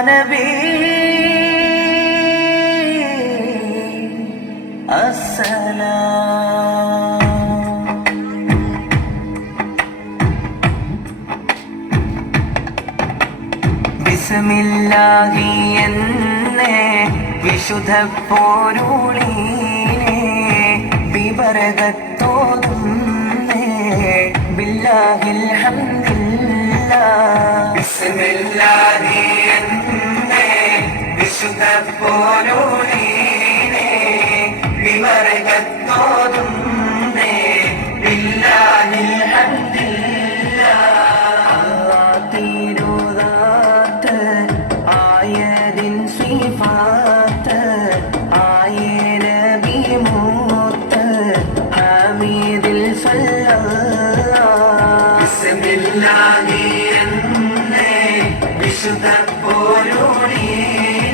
നബി ബിസ്മില്ലാഹി എന്ന് വിശുദ്ധ പോരുളീനെ വിവരകത്തോതുന്നേ. ബില്ലാഹിൽ ഹംദില്ല. ബിസ്മില്ലാഹി ബിസ്മില്ലാഹി എന്നേ വിശുദ്ധ പോരുളീനെ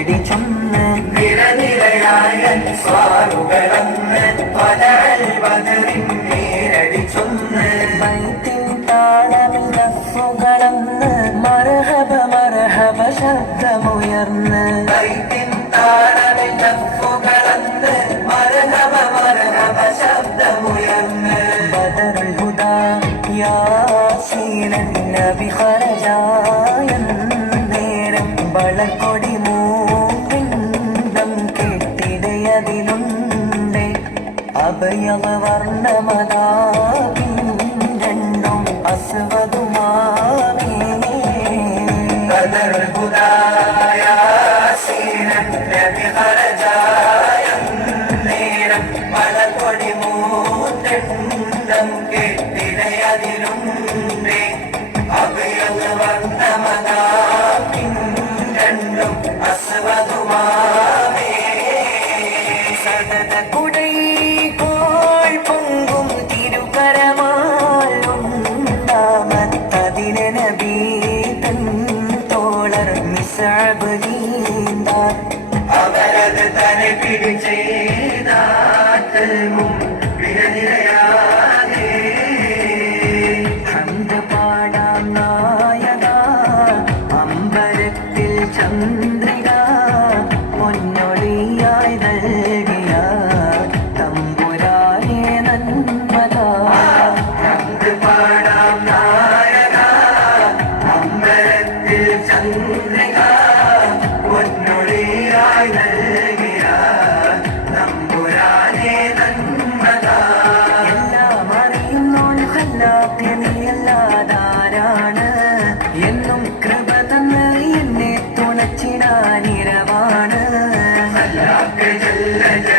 നേരടി ചൊന്ന് സ്വാറുകളന്ന് ത്വലഅൽ ബദറിൻ നേരടി ചൊന്ന് ബൈത്തിൻ താളമിൽ ദഫുകളന്ന് മരഹബ മർഹബ ശബ്ദമുയർന്ന് ബൈത്തിൻ താളമിൽ ദഫുകളന്ന് മരഹബ മർഹബ ശബ്ദമുയർന്ന് ബദറുൽ ഹുദാ യാസീനൻ നബി ഖറജായ നേരം വളക്കൊടി അഭയവ വർണമതാപിൻ രണ്ടും അസ്വതുമാവേ ബദറുൽ ഹുദാ യാസീനൻ നബി ഖറജായ നേരം വളക്കൊടി മൂപ്പിണ്ടം കെട്ടിടയതിലുണ്ട്. അഭയവ വർണമതാപിൻ രണ്ടും അസ്വതുമാവേ സദന കുടൈ തന്നെ പിടിച്ചേതാത്തൽ മുമ്പിരനിരയാകെ ഹല്ലാക്ക്